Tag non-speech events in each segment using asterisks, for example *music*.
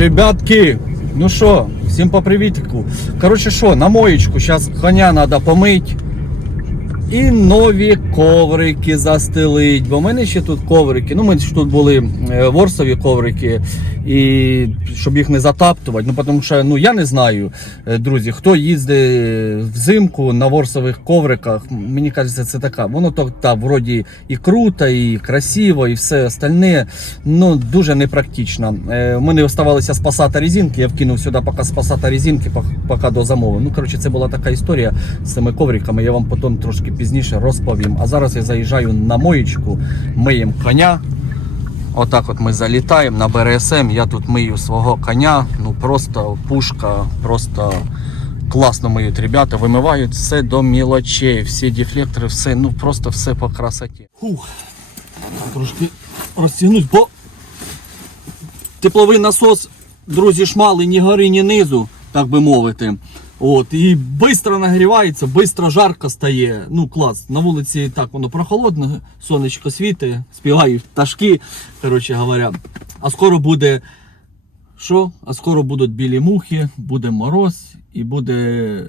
Ребятки, ну що, всім по привітику. Коротше, що, на моєчку, зараз коня треба помити. І нові коврики застелить. Бо в мене ще тут коврики. Ну, ми ж тут були е, ворсові коврики, і щоб їх не затаптувати. Ну, тому що ну, я не знаю, е, друзі, хто їздить взимку на ворсових ковриках. Мені кажеться, це така. Воно то та, вроді і круто, і красиво, і все остальне. Ну, дуже непрактично. Е, У мене оставалися спасати резинки. Я вкинув сюди поки спасати резинки, поки до замови. Ну, коротше, це була така історія з цими ковриками. Я вам потім трошки пізніше розповім. А зараз я заїжджаю на моєчку, миємо коня. Отак от ми залітаємо на БРСМ. Я тут мию свого коня. Ну просто пушка, просто класно миють ребята, вимивають все до мілочей, всі дефлектори, все, ну просто все по красоті. Фух, трошки розтягнуть, бо тепловий насос, друзі, шмали ні гори, ні низу, так би мовити. От, і швидко нагрівається, швидко жарко стає. Ну, клас. На вулиці так воно прохолодно, сонечко світить, співають пташки, коротше говоря. А скоро буде. Що? А скоро будуть білі мухи, буде мороз і буде.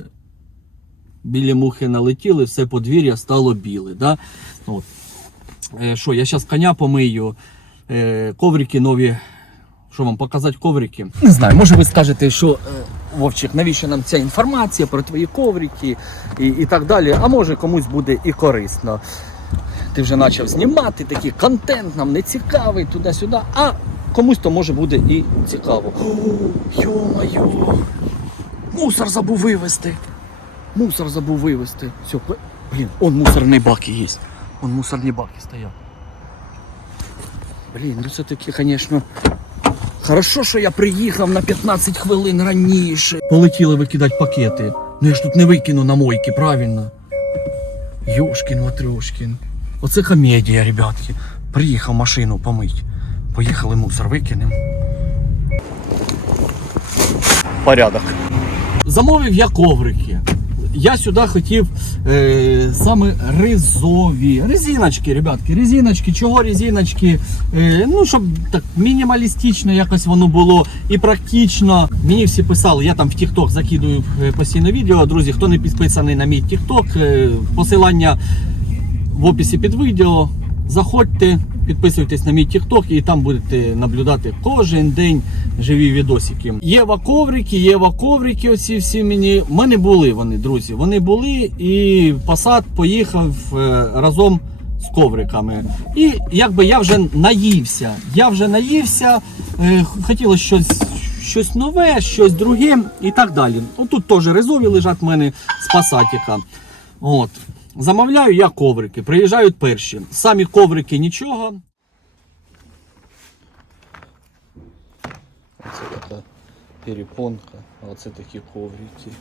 Білі мухи налетіли, все подвір'я стало біле. Да? От. Е, Що, я зараз коня помию, е, коврики нові. Що вам показати коврики? Не знаю, може ви скажете, що е, Вовчик, навіщо нам ця інформація про твої коврики і, і так далі. А може комусь буде і корисно. Ти вже почав знімати такий контент, нам не цікавий туди-сюди, а комусь то може буде і цікаво. Йо-моє! Мусор забув вивезти. Мусор забув вивезти. Все, блін, он мусорні баки є. Он мусорні баки стоять. Блін, ну це таки, звісно. Хорошо, що я приїхав на 15 хвилин раніше. Полетіли викидати пакети. Ну я ж тут не викину на мойки, правильно? Йошкін Матрьошкін. Оце комедія, ребятки. Приїхав машину помить. Поїхали мусор викинемо. Порядок. Замовив я коврики. Я сюди хотів е, саме ризові. Резиночки, ребятки, резиночки. Чого резиночки? Е, ну, щоб так мінімалістично якось воно було і практично. Мені всі писали, я там в TikTok закидую е, постійно відео. Друзі, хто не підписаний на мій TikTok, е, посилання в описі під відео. Заходьте, підписуйтесь на мій TikTok і там будете наблюдати кожен день живі відосики. Єва коврики, Єва коврики, оці всі мені. В мене були вони, друзі. Вони були, і Passat поїхав е, разом з ковриками. І якби я вже наївся. Я вже наївся, е, хотілося щось. Щось нове, щось друге і так далі. Отут теж резові лежать в мене з пасатіка. От. Замовляю я коврики, приїжджають перші. Самі коврики нічого. Оце така перепонка, а оце такі коврики.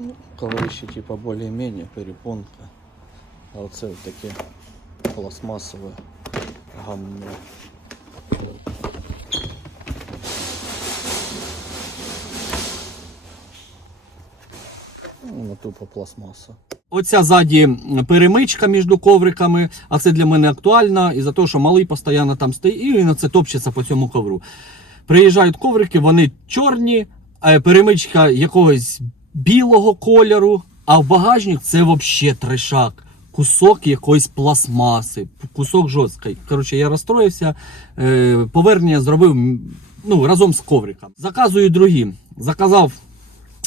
Ну, коврище типа більш-менш перепонка. А оце таке пластмасове гамно. Ну, тупо пластмаса. Оця ззаді перемичка між ковриками, а це для мене актуально, і за те, що малий постійно там стоїть, і він це топчеться по цьому ковру. Приїжджають коврики, вони чорні, перемичка якогось білого кольору, а в багажник це взагалі трешак. Кусок якоїсь пластмаси, кусок жорсткий. Коротше, я розстроївся. Е, повернення зробив ну, разом з ковриком. Заказую другі. Заказав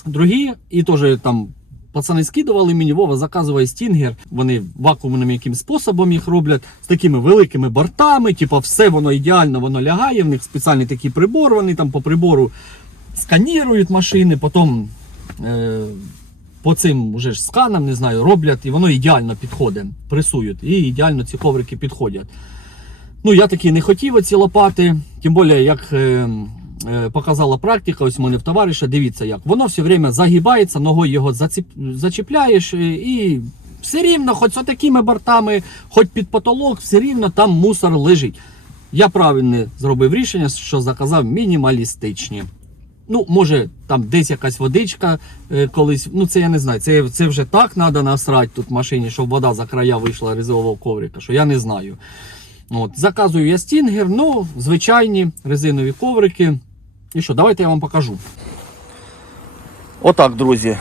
другі, і теж там пацани скидували мені, Вова заказує стінгер. Вони вакуумним яким способом їх роблять з такими великими бортами. Типу, все воно ідеально воно лягає. В них спеціальний такий прибор. Вони там по прибору сканірують машини, потім. Е, по цим уже ж сканам, не знаю, роблять, і воно ідеально підходить, пресують, і ідеально ці коврики підходять. Ну, я таки не хотів оці лопати, тим більше, як е, показала практика, ось мене в товариша, дивіться як. Воно все время загибається, ногою його заціп, зачіпляєш е, і все рівно, хоч з такими бортами, хоч під потолок, все рівно там мусор лежить. Я правильно зробив рішення, що заказав мінімалістичні. Ну, може, там десь якась водичка е, колись. Ну, це я не знаю. Це, це вже так треба насрати тут в машині, щоб вода за края вийшла різового коврика, що я не знаю. От, заказую я стінгер, ну, звичайні резинові коврики. І що, давайте я вам покажу. Отак, друзі.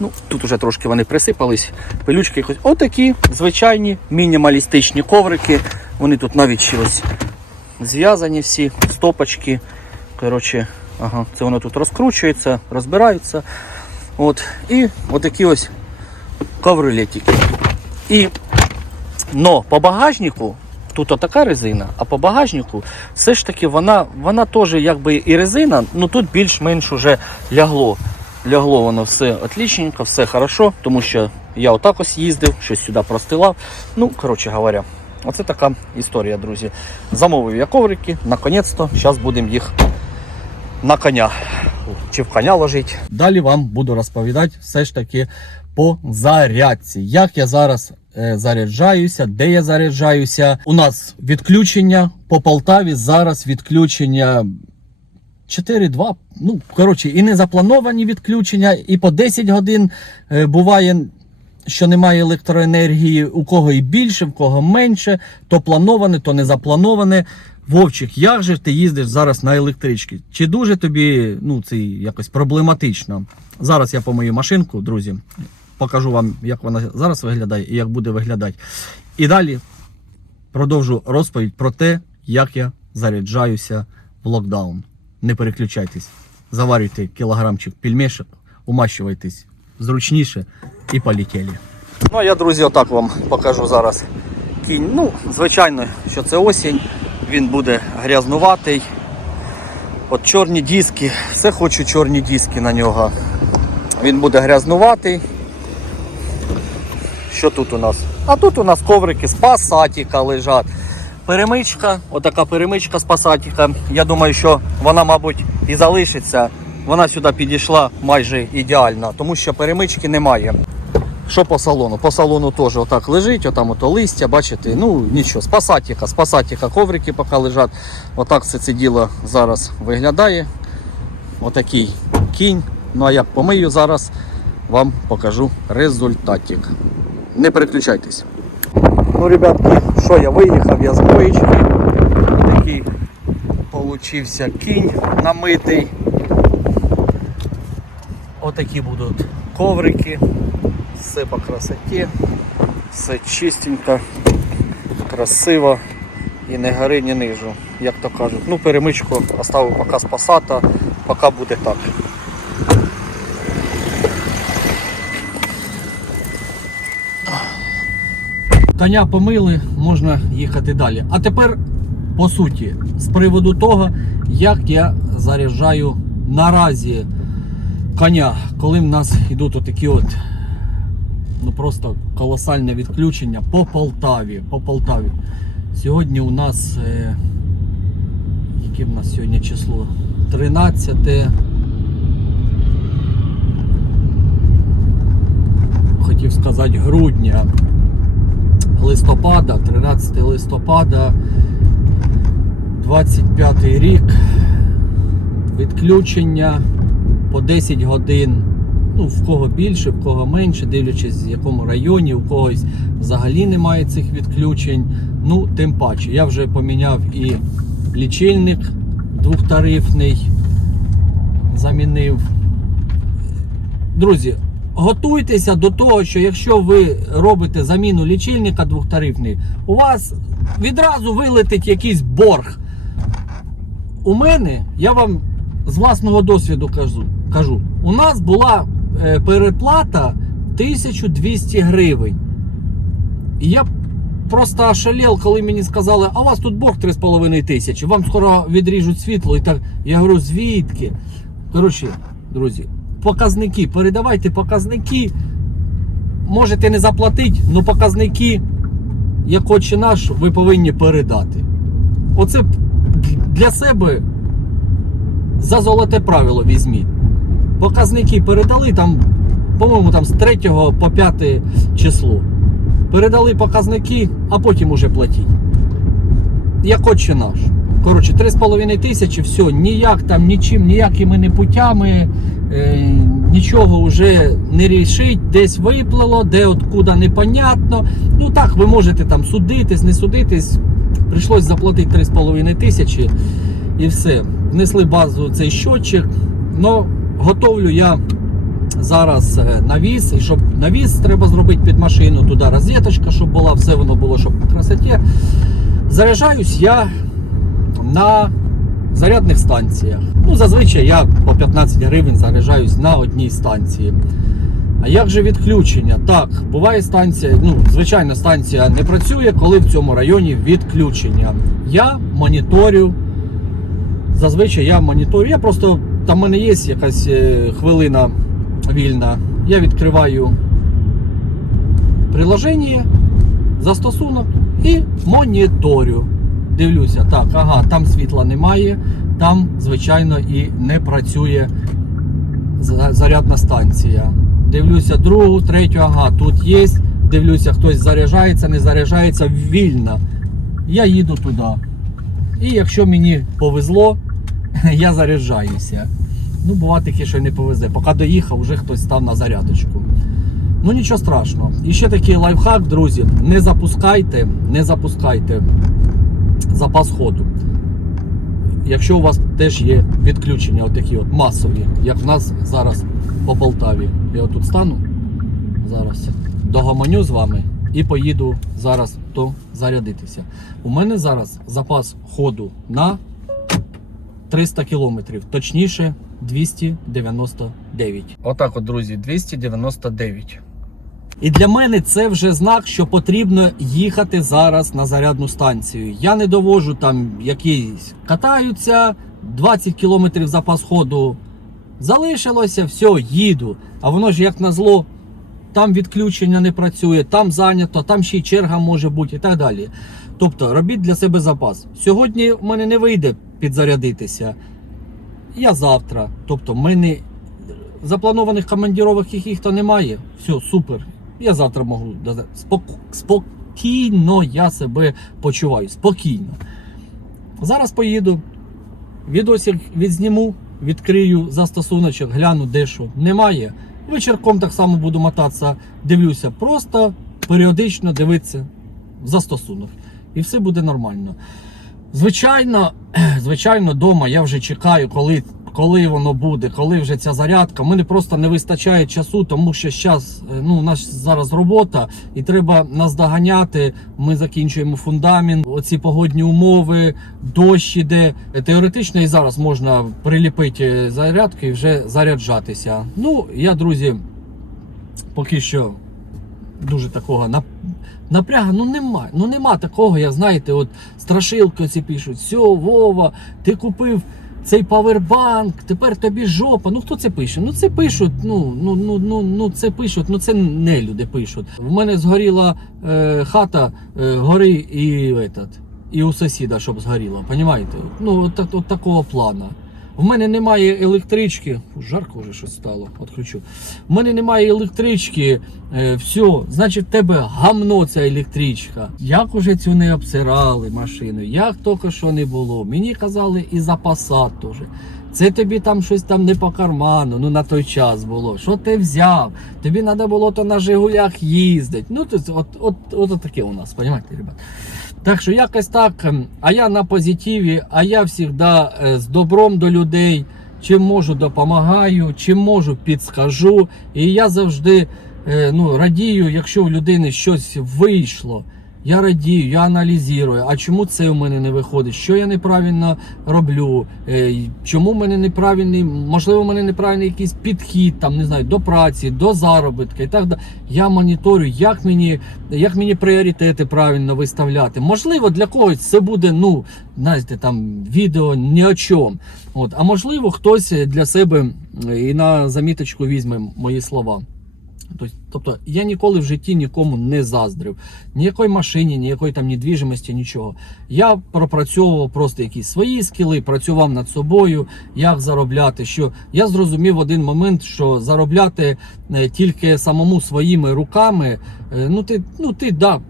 Ну, тут вже трошки вони присипались, пилючки якось. Отакі звичайні мінімалістичні коврики. Вони тут навіть ще ось зв'язані всі, стопочки. Коротше, ага, це воно тут розкручується, розбирається. От. І отакі ось коврилетики. І но по багажнику тут така резина, а по багажнику все ж таки вона, вона теж якби і резина, ну тут більш-менш уже лягло. Лягло воно все отлічненько, все хорошо, тому що я отак ось їздив, щось сюди простилав. Ну, коротше говоря, оце така історія, друзі. Замовив я коврики, наконець-то, зараз будемо їх на коня чи в коня ложити. Далі вам буду розповідати все ж таки по зарядці. Як я зараз заряджаюся, де я заряджаюся. У нас відключення по Полтаві. Зараз відключення 4-2. Ну, коротше, і не заплановані відключення, і по 10 годин е, буває. Що немає електроенергії, у кого і більше, в кого менше, то плановане, то не заплановане. Вовчик, як же ти їздиш зараз на електричці? Чи дуже тобі ну, це якось проблематично? Зараз я помию машинку, друзі. Покажу вам, як вона зараз виглядає і як буде виглядати. І далі продовжу розповідь про те, як я заряджаюся в локдаун. Не переключайтесь, заварюйте кілограмчик пельмешок, умащувайтесь зручніше і полетіли. Ну а я, друзі, отак вам покажу зараз кінь. Ну, звичайно, що це осінь, він буде грязнуватий. От чорні диски, все хочу чорні диски на нього. Він буде грязнуватий. Що тут у нас? А тут у нас коврики з пасатіка лежать. Перемичка, отака перемичка з пасатіка. Я думаю, що вона, мабуть, і залишиться. Вона сюди підійшла майже ідеально, тому що перемички немає. Що по салону? По салону теж отак лежить, отам ото листя, бачите, ну нічого, з пасатіка, коврики поки лежать. Отак все це діло зараз виглядає. Отакий кінь. Ну а як помию зараз, вам покажу результатик. Не переключайтесь. Ну, ребятки, що я виїхав, я з боєчки. Такий получився кінь намитий. Отакі будуть коврики. Все по красоті, все чистенько, красиво і не гори, ні нижу, як то кажуть. Ну, перемичку оставив поки з пасата, поки буде так. Коня помили, можна їхати далі. А тепер, по суті, з приводу того, як я заряджаю наразі коня, коли в нас йдуть отакі от ну просто колосальне відключення по Полтаві. По Полтаві. Сьогодні у нас е, яке в нас сьогодні число? 13 хотів сказати грудня листопада, 13 листопада 25 рік. Відключення по 10 годин. Ну, в кого більше, в кого менше, дивлячись, в якому районі, у когось взагалі немає цих відключень. Ну, тим паче. Я вже поміняв і лічильник двохтарифний, замінив. Друзі, готуйтеся до того, що якщо ви робите заміну лічильника двохтарифний, у вас відразу вилетить якийсь борг. У мене, я вам з власного досвіду кажу, кажу у нас була е, переплата 1200 гривень. І я просто ошалел, коли мені сказали, а у вас тут борг 3,5 тисячі, вам скоро відріжуть світло. І так, я говорю, звідки? Коротше, друзі, показники, передавайте показники. Можете не заплатити, але показники, як отче наш, ви повинні передати. Оце для себе за золоте правило візьміть. Показники передали там, по-моєму, там з 3 по 5 число. Передали показники, а потім уже платіть. Як отче наш. Коротше, 3,5 тисячі, все, ніяк там, нічим, ніякими не путями, нічого вже не рішить, десь виплило, де откуда непонятно. Ну так, ви можете там судитись, не судитись. Прийшлось заплатити 3,5 тисячі і все. Внесли базу цей щотчик. Но готовлю я зараз е, навіс. І щоб навіс треба зробити під машину, туди розеточка, щоб була, все воно було, щоб по красоті. Заряджаюсь я на зарядних станціях. Ну, зазвичай я по 15 гривень заряджаюсь на одній станції. А як же відключення? Так, буває станція, ну, звичайно, станція не працює, коли в цьому районі відключення. Я моніторю. Зазвичай я моніторю. Я просто там в мене є якась е, хвилина вільна. Я відкриваю приложення, застосунок і моніторю. Дивлюся, так, ага, там світла немає, там, звичайно, і не працює зарядна станція. Дивлюся другу, третю, ага, тут є. Дивлюся, хтось заряджається, не заряджається вільно. Я їду туди. І якщо мені повезло, *laughs* я заряджаюся. Ну, буває таке, що не повезе. Поки доїхав, вже хтось став на зарядочку. Ну нічого страшного. І ще такий лайфхак, друзі. Не запускайте, не запускайте запас ходу. Якщо у вас теж є відключення, отакі от масові, як в нас зараз по Полтаві. Я отут стану зараз, догомоню з вами і поїду зараз то зарядитися. У мене зараз запас ходу на 300 кілометрів, точніше 299. Отак, от, друзі, 299. І для мене це вже знак, що потрібно їхати зараз на зарядну станцію. Я не довожу там якісь катаються, 20 кілометрів запас ходу залишилося, все, їду. А воно ж як назло, там відключення не працює, там зайнято, там ще й черга може бути і так далі. Тобто робіть для себе запас. Сьогодні в мене не вийде підзарядитися. Я завтра. Тобто, в мене запланованих командіровок яких то немає. Все, супер. Я завтра можу спокійно я себе почуваю. Спокійно. Зараз поїду. Відосик відзніму, відкрию застосуночок, гляну, де що немає. Вечірком так само буду мотатися, дивлюся, просто періодично дивитися застосунок. І все буде нормально. Звичайно, *clears throat* звичайно, вдома я вже чекаю, коли, коли воно буде, коли вже ця зарядка. У мене просто не вистачає часу, тому що зараз, ну, у нас зараз робота, і треба нас доганяти. Ми закінчуємо фундамент, оці погодні умови, дощ іде. Теоретично і зараз можна приліпити зарядки і вже заряджатися. Ну, я, друзі, поки що дуже такого нап... напряга, ну нема. Ну нема такого, як знаєте, от страшилки ці пишуть, все, Вова, ти купив цей павербанк, тепер тобі жопа. Ну хто це пише? Ну це пишуть, ну, ну, ну, ну, ну це пишуть, ну це не люди пишуть. В мене згоріла е, хата, е, гори і, этот, і у сусіда, щоб згоріла, понімаєте? Ну, от, от такого плана. В мене немає електрички. Жарко вже щось стало, відключу. В мене немає електрички. Е, все, значить, в тебе гамно ця електричка. Як уже цю не обсирали машину, як тільки що не було. Мені казали і за Passat теж. Це тобі там щось там не по карману, ну на той час було. Що ти взяв? Тобі треба було то на Жигулях їздити. Ну, то, от, от, от, от таке у нас, розумієте, ребят? Так що якось так, ем, а я на позитиві, а я завжди е, з добром до людей. Чим можу, допомагаю, чим можу, підскажу. І я завжди е, ну, радію, якщо у людини щось вийшло. Я радію, я аналізую, а чому це у мене не виходить, що я неправильно роблю, е, чому в мене неправильний, можливо, у мене неправильний якийсь підхід, там, не знаю, до праці, до заробітка і так далі. Я моніторю, як мені, як мені пріоритети правильно виставляти. Можливо, для когось це буде, ну, знаєте, там відео ні о чому. От, а можливо, хтось для себе і на заміточку візьме мої слова. Тобто- Тобто я ніколи в житті нікому не заздрив. Ніякої машині, ніякої там недвіжимості, нічого. Я пропрацьовував просто якісь свої скіли, працював над собою, як заробляти. Що я зрозумів один момент, що заробляти е, тільки самому своїми руками, е, ну ти, ну ти да.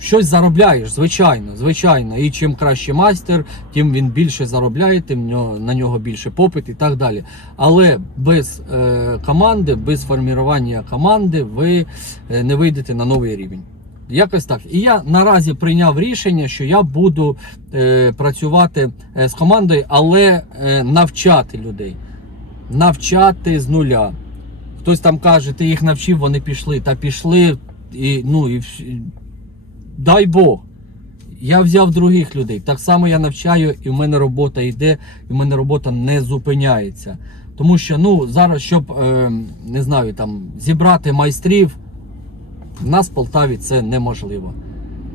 Щось заробляєш, звичайно, звичайно. І чим краще майстер, тим він більше заробляє, тим на нього більше попит і так далі. Але без е, команди, без формування команди ви е, не вийдете на новий рівень. Якось так. І я наразі прийняв рішення, що я буду е, працювати е, з командою, але е, навчати людей. Навчати з нуля. Хтось там каже, ти їх навчив, вони пішли. Та пішли, і, ну, і, дай Бог. Я взяв других людей. Так само я навчаю, і в мене робота йде, і в мене робота не зупиняється. Тому що ну, зараз, щоб е, не знаю, там, зібрати майстрів, в нас в Полтаві це неможливо.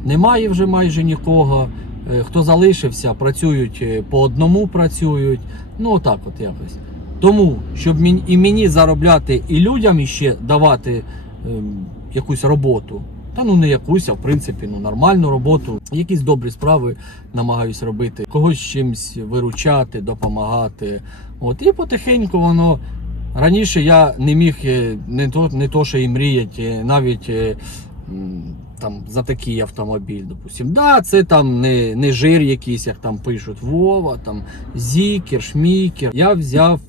Немає вже майже нікого. Е, Хто залишився, працюють е, по одному працюють. Ну, отак от якось. Тому, щоб і мені заробляти, і людям іще давати ем, якусь роботу. Та ну не якусь, а в принципі ну, нормальну роботу. Якісь добрі справи намагаюсь робити, когось чимось виручати, допомагати. От і потихеньку воно. Раніше я не міг е, не то, не то що і мріяти, навіть е, там за такий автомобіль, допустим. Да, це там не, не жир якийсь, як там пишуть Вова, там Зікер, Шмікер. Я взяв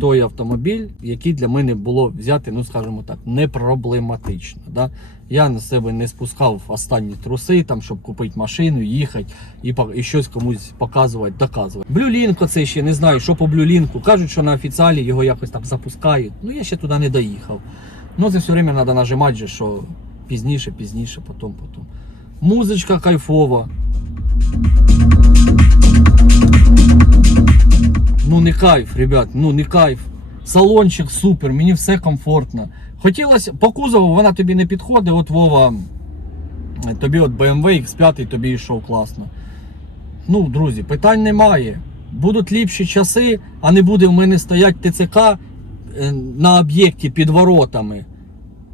той автомобіль, який для мене було взяти, ну скажімо так, не проблематично. Да? Я на себе не спускав останні труси, там, щоб купити машину, їхати і, і щось комусь показувати, доказувати. Блюлінко це ще не знаю, що по блюлінку. Кажуть, що на офіціалі його якось там запускають. Ну я ще туди не доїхав. Ну це все время треба нажимати, що пізніше, пізніше, потім, потім. Музичка кайфова. Не кайф, ребят, ну не кайф. Салончик супер, мені все комфортно. Хотілося по кузову, вона тобі не підходить, от Вова, тобі от BMW X5 тобі йшов класно. Ну, друзі, питань немає. Будуть ліпші часи, а не буде в мене стоять ТЦК е, на об'єкті під воротами.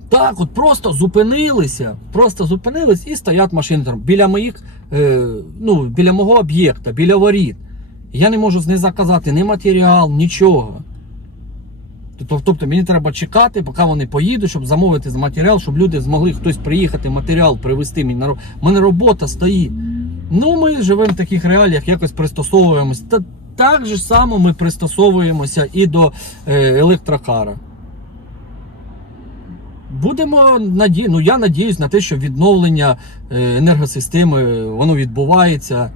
Так, от просто зупинилися, просто зупинились і стоять машини там біля моїх, е, ну, біля мого об'єкта, біля воріт. Я не можу них заказати ні матеріал, нічого. Тобто, мені треба чекати, поки вони поїдуть, щоб замовити матеріал, щоб люди змогли хтось приїхати, матеріал привезти мені У мене робота стоїть. Ну, ми живемо в таких реаліях, якось пристосовуємося. Та так же само ми пристосовуємося і до е, електрокара. Будемо наді... ну, я надіюсь на те, що відновлення е, енергосистеми воно відбувається.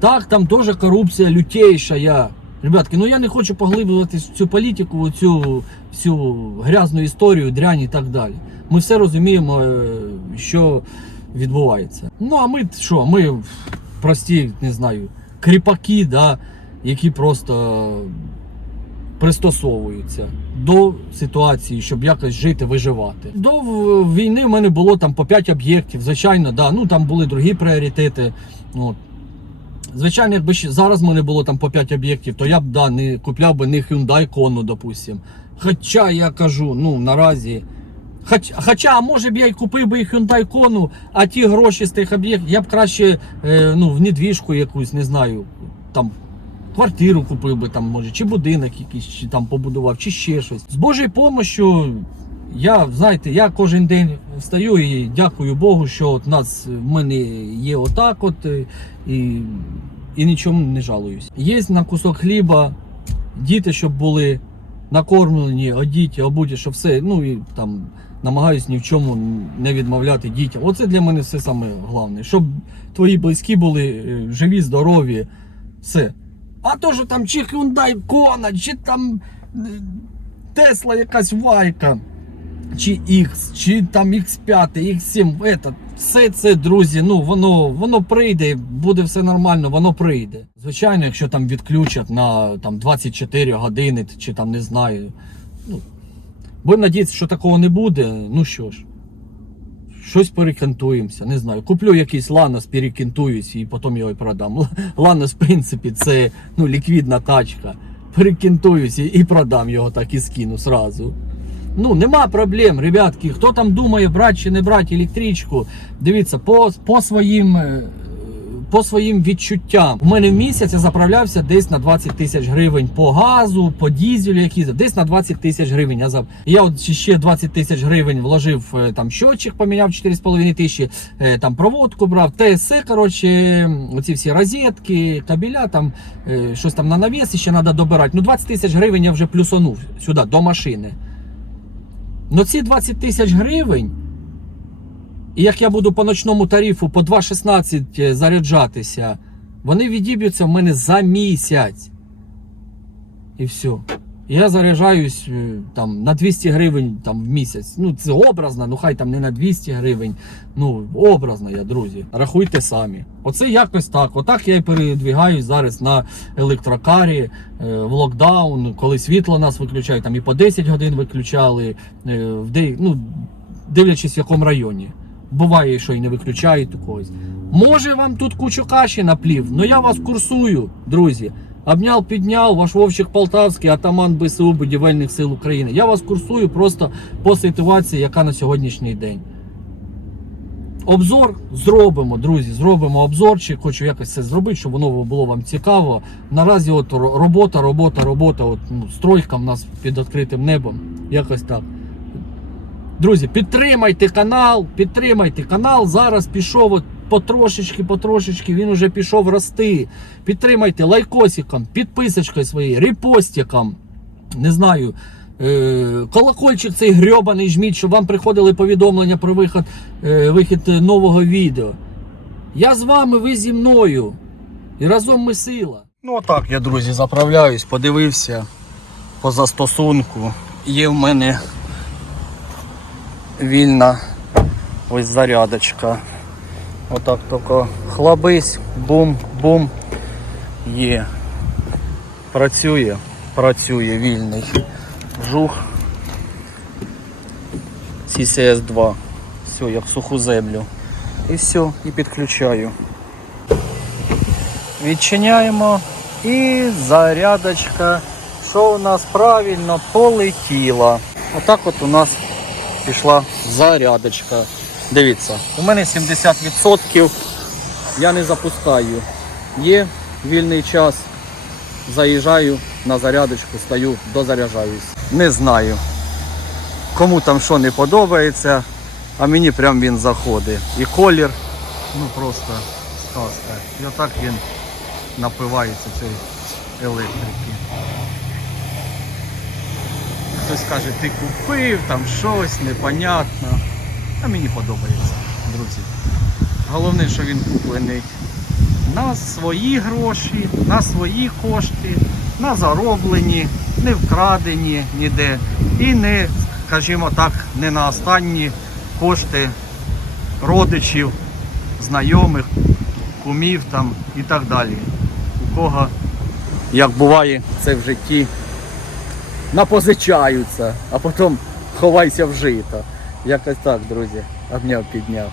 Так, там теж корупція лютейша. Я. Ребятки, ну я не хочу поглиблюватись в цю політику, в цю всю грязну історію, дрянь і так далі. Ми все розуміємо, е, що відбувається. Ну а ми що? Ми прості, не знаю, кріпаки, да, які просто пристосовуються до ситуації, щоб якось жити, виживати. До війни в мене було там по 5 об'єктів. Звичайно, да. Ну там були другі пріоритети. От. Звичайно, якби зараз в мене було там по 5 об'єктів, то я б да, не купляв би не Hyundai Kona, допустим. Хоча я кажу, ну наразі. Хоч, хоча, може б я й купив би Hyundai Kona, а ті гроші з тих об'єктів, я б краще е, ну, в недвіжку якусь, не знаю, там квартиру купив би там, може, чи будинок якийсь, чи там побудував, чи ще щось. З Божою помощю, я, знаєте, я кожен день встаю і дякую Богу, що от нас в мене є отак от е, і, і нічому не жалуюсь. Є на кусок хліба, діти, щоб були накормлені, одіті, обуті, щоб все, ну і там намагаюсь ні в чому не відмовляти дітям. Оце для мене все саме головне. Щоб твої близькі були е, живі, здорові, все. А то, що там чи Hyundai Kona, чи там е, Тесла якась вайка, чи X, чи там X5, X7, это, все це, друзі, ну воно, воно прийде, буде все нормально, воно прийде. Звичайно, якщо там відключать на там, 24 години, чи там не знаю. Ну, будемо надіятися, що такого не буде. Ну що ж. Щось перекантуємося, не знаю. Куплю якийсь ланос, перекантуюсь і потім його і продам. Ланос, в принципі, це ну, ліквідна тачка. Перекантуюсь і- і продам його так і скину сразу. Ну, нема проблем, ребятки. Хто там думає, брати чи не брати електричку, дивіться, по, по своїм. е, По своїм відчуттям. У мене в місяць я заправлявся десь на 20 тисяч гривень по газу, по дізелю, якийсь, десь на 20 тисяч гривень. Я, за... я от ще 20 тисяч гривень вложив е, там щотчик, поміняв 4,5 тисячі, е, там проводку брав, ТС, коротше, оці всі розетки, кабеля, там щось там на навіс ще треба добирати. Ну 20 тисяч гривень я вже плюсанув сюди, до машини. Ну ці 20 тисяч гривень І як я буду по ночному тарифу по 2,16 заряджатися, вони відіб'ються в мене за місяць. І все. Я заряджаюсь е, там на 200 гривень там, в місяць. Ну, це образно, ну хай там не на 200 гривень. Ну, образно я, друзі. Рахуйте самі. Оце якось так. Отак я і передвігаюсь зараз на електрокарі е, в локдаун, коли світло нас виключають, там і по 10 годин виключали, е, в ну, дивлячись в якому районі. Буває, що і не виключають когось. Може вам тут кучу каші наплів, але я вас курсую, друзі. Обняв, підняв, ваш Вовчик Полтавський, атаман БСУ Будівельних сил України. Я вас курсую просто по ситуації, яка на сьогоднішній день. Обзор зробимо, друзі. Зробимо обзорчик. Хочу якось це зробити, щоб воно було вам цікаво. Наразі от робота, робота, робота. От, ну, стройка в нас під відкритим небом. Якось так. Друзі, підтримайте канал, підтримайте канал. Зараз пішов от потрошечки, потрошечки, він уже пішов рости. Підтримайте лайкосиком, підписочкою своєю, репостиком. Не знаю. Е, колокольчик цей грьобаний жміть, щоб вам приходили повідомлення про вихід, е, вихід нового відео. Я з вами, ви зі мною. І разом ми сила. Ну отак я, друзі, заправляюсь, подивився по застосунку. Є в мене вільна ось зарядочка. Отак тільки хлабись, бум-бум. Є. Працює, працює вільний. Жух. CCS 2. Все, як суху землю. І все, і підключаю. Відчиняємо. І зарядочка. Що у нас правильно полетіла. Отак от у нас пішла зарядочка. Дивіться, у мене 70%. Я не запускаю. Є вільний час. Заїжджаю на зарядочку, стою, дозаряджаюсь. Не знаю. Кому там що не подобається, а мені прям він заходить. І колір, ну просто сказка. І отак він напивається цей електрики. Хтось каже, ти купив там щось непонятно. А мені подобається, друзі. Головне, що він куплений на свої гроші, на свої кошти, на зароблені, не вкрадені ніде. І не, скажімо так, не на останні кошти родичів, знайомих, кумів там і так далі. У кого, як буває це в житті, напозичаються, а потім ховайся в жито. Якось так, друзі, обняв підняв.